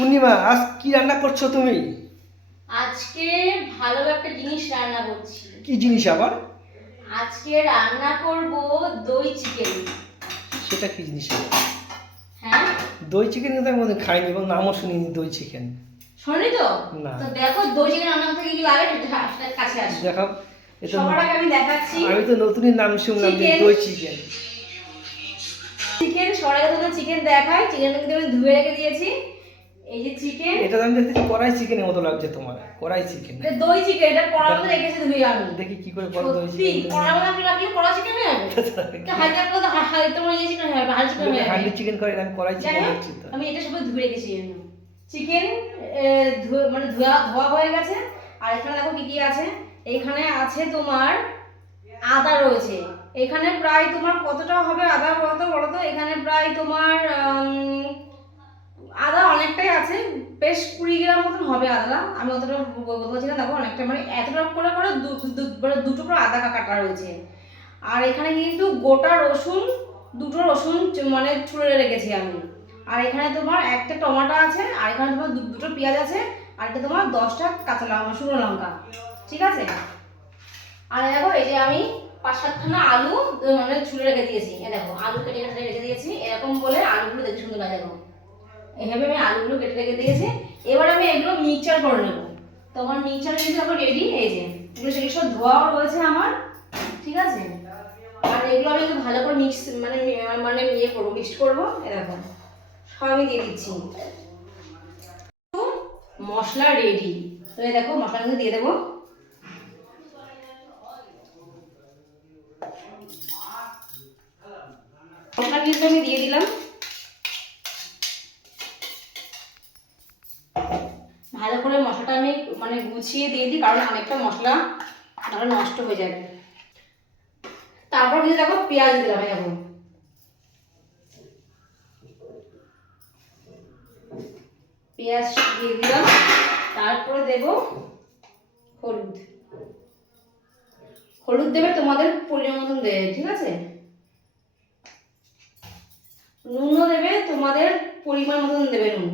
পূর্ণিমা, আজ কি রান্না করছো তুমি? আজকে ভালো একটা জিনিস রান্না করছি। কি জিনিস আবার? আজকে রান্না করব দই চিকেন। সেটা কি জিনিস আবার? হ্যাঁ, দই চিকেন কিন্তু আমি কোনোদিন খাইনি এবং নামও শুনিনি দই চিকেন। শোনি তো। না। তো দেখো দই চিকেন রান্না করতে কি কি লাগে সেটা কাছে আসো। দেখাও। এটা সবার আগে আমি দেখাচ্ছি আমি তো নতুনই নাম শুনলাম যে চিকেন। দই চিকেন। চিকেন সবার আগে তোমাদের চিকেন দেখাই। চিকেনটা কিন্তু আমি ধুয়ে রেখে দিয়েছি। এই যে চিকেন, এটা তো আমি দেখতেছি কড়াই চিকেনের মতো লাগছে তোমার, কড়াই চিকেন। এটা দই চিকেন, এটা কড়ার মধ্যে রেখেছি ধুয়ে আমি। দেখি কি করে বড় দই সত্যি চিকেন। কড়ার মধ্যে আমি রাখলে কড়া চিকেন হয়ে যাবে। এটা হাইদ্রাবাদ তোমার ইয়ে চিকেন হয়ে যাবে, হাল চিকেন হয়ে যাবে। হান্ডি চিকেন করে আমি কড়াই যাই চিকেন হোক, দেখছি তো। আমি এটা সবাই ধুয়ে রেখেছি। চিকেন মানে ধোয়া হয়ে গেছে। আর এখানে দেখো কি কি আছে। এইখানে আছে তোমার আদা রয়েছে। এখানে প্রায় তোমার কতটা হবে আদা বলতো এখানে প্রায় তোমার আদা অনেকটাই আছে, বেশ 20 গ্রাম মতন হবে আদা। আমি অতটা বলতে পারছি না, দেখো অনেকটা মানে এতটা করে করে মানে দুটো করে আদা কাটা রয়েছে। আর এখানে কিন্তু গোটা রসুন, দুটো রসুন মানে ছুঁড়ে রেখেছি আমি। আর এখানে তোমার একটা টমেটো আছে, আর এখানে তোমার দুটো পেঁয়াজ আছে, আর এটা তোমার 10টা কাঁচা লঙ্কা, শুকনো লঙ্কা। ঠিক আছে। আর দেখো এই যে আমি 5-7খানা আলু মানে ছুঁড়ে রেখে দিয়েছি। এ দেখো আলু কেটে কেটে রেখে দিয়েছি, এরকম বলে আলুগুলো দেখতে সুন্দর লাগে। দেখো এইভাবে আমি আলুগুলো কেটে রেখে দিয়েছি। এবার আমি এগুলো মিক্সচার করে নেবো। তো আমার মিক্সচার কিন্তু এখন রেডি। এই যে এগুলো সেগুলো সব ধোয়াও রয়েছে আমার। ঠিক আছে। আর এগুলো আমি একটু ভালো করে মিক্স মানে মানে ইয়ে করবো, মিক্সড করবো। এরকম সব আমি দিয়ে দিচ্ছি। মশলা রেডি। তো এই দেখো মশলা কিন্তু দিয়ে দেবো। মশলা কিন্তু আমি দিয়ে দিলাম। ভালো করে মশলাটা আমি মানে গুছিয়ে দিয়ে দিই, কারণ অনেকটা মশলা তাহলে নষ্ট হয়ে যাবে। তারপর কিন্তু দেখো পেঁয়াজ দিলাম। দেখো পেঁয়াজ দিয়ে দিলাম। তারপরে দেব হলুদ। হলুদ দেবে তোমাদের পরিমাণ মতন দেবে। ঠিক আছে। নুনও দেবে তোমাদের পরিমাণ মতন দেবে নুন।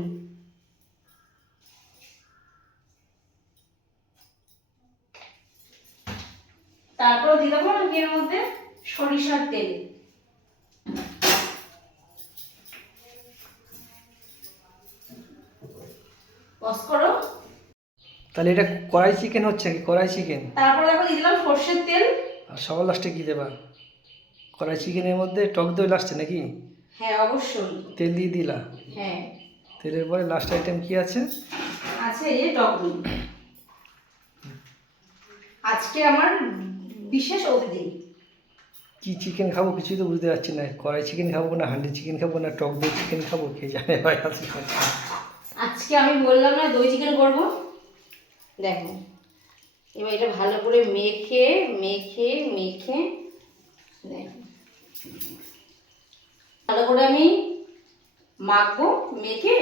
তারপর দিয়ে দেবো এর মধ্যে সরিষার তেল। বস করো। তাহলে এটা কড়াই চিকেন হচ্ছে কি? কড়াই চিকেন। তারপর দেখো দিয়ে দিলাম সর্ষের তেল। আর সবার লাস্টে কি দেবা? কড়াই চিকেনের মধ্যে টক দই লাস্টে নাকি? হ্যাঁ অবশ্যই। তেল দিয়ে দিলা? হ্যাঁ। তেলের পরে লাস্ট আইটেম কি আছে? আছে এই যে টক দই। আজকে আমার বিশেষ অতিথি। কি চিকেন খাবো কিছুই তো বুঝতে পারছি না। কড়াই চিকেন খাবো না হান্ডি চিকেন খাবো না টক দই চিকেন খাবো, কে জানে ভাই আছে। আজকে আমি বললাম না দই চিকেন করবো। দেখো এবার এটা ভালো করে মেখে মেখে মেখে দেখো ভালো করে আমি মাখবো। মেখে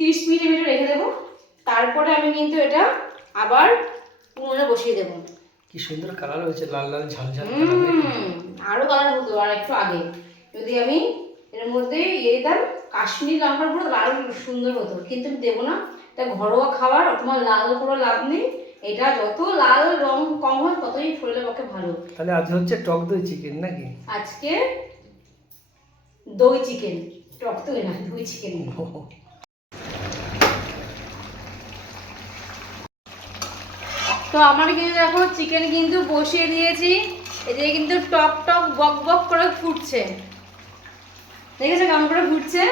30 মিনিটের ভিতরে রেখে দেবো। তারপরে আমি কিন্তু এটা আবার উনুনে বসিয়ে দেবো। কি সুন্দর কালার হয়েছে, লাল লাল ঝাল ঝাল। আরো কালার হতো আর একটু আগে যদি আমি এর মধ্যে ইয়ে দিতাম কাশ্মীরি লঙ্কার গুঁড়ো, তাহলে আরো সুন্দর হতো। কিন্তু আমি দেবো না। এটা ঘরোয়া খাবার, তোমার লাল করে লাভ নেই। এটা যত লাল রং কম হয় ততই শরীরের পক্ষে ভালো। তাহলে আজ হচ্ছে টক দই চিকেন নাকি? আজকে দই চিকেন, টক দই না, দই চিকেন। তো আমার কিন্তু দেখো চিকেন কিন্তু বসিয়ে দিয়েছি। এদিকে কিন্তু টক টক বক বক করে ফুটছে। দেখেছো কেমন করে ফুটছে?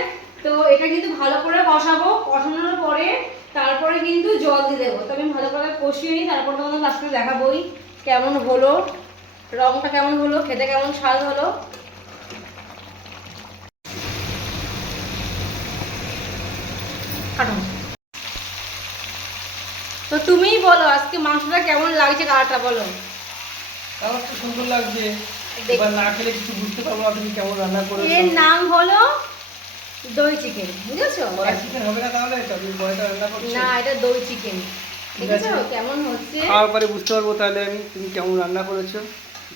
তো এটা কিন্তু ভালো করে কষাবো। কষানোর পরে তারপরে কিন্তু জল দিয়ে দেবো। তো আমি ভালো করে কষিয়ে নিই, তারপর তোমাদের লাস্টে দেখাবোই কেমন হলো, রংটা কেমন হলো, খেতে কেমন স্বাদ হলো। তো তুমিই বলো আজকে মাংসটা কেমন লাগছে, কালারটা বলো। কালারটা সুন্দর লাগছে। এবার না খেলে কিছু বুঝতে পারবো না তুমি কেমন রান্না করেছো। এর নাম হলো দই চিকেন, বুঝেছো? কড়াই চিকেন হবে না তাহলে? তুমি কয়টা রান্না করছো? না, এটা দই চিকেন। দেখেছো কেমন হচ্ছে? খাওয়ার পরে বুঝতে পারবো তাহলে আমি তুমি কেমন রান্না করেছো।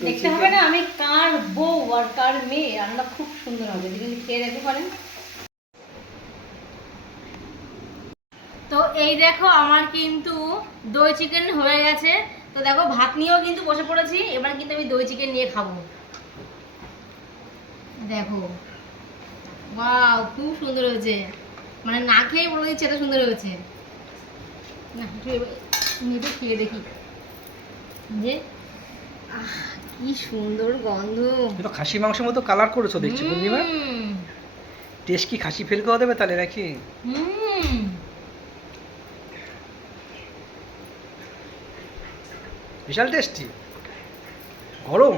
দেখতে হবে না আমি কার বউ আর কার মেয়ে, রান্না খুব সুন্দর হবে। যদি খেয়ে দেখতে পারেন। তো এই দেখো আমার কিন্তু দই চিকেন হয়ে গেছে। তো দেখো ভাত নিয়েও কিন্তু বসে পড়েছি, এবার কিন্তু আমি দই চিকেন নিয়ে খাবো। দেখো ওয়াও, খুব সুন্দর হয়েছে, মানে না খেয়ে বলে দিচ্ছে এত সুন্দর হয়েছে। না একটু নেটে খেয়ে দেখি যে কি সুন্দর গন্ধ। তো খাসি মাংসের মতো কালার করেছো দেখছি পূর্ণিমা। টেস্ট কি খাসি ফেল করে দেবে তাহলে নাকি? বিশাল টেস্টি, গরম।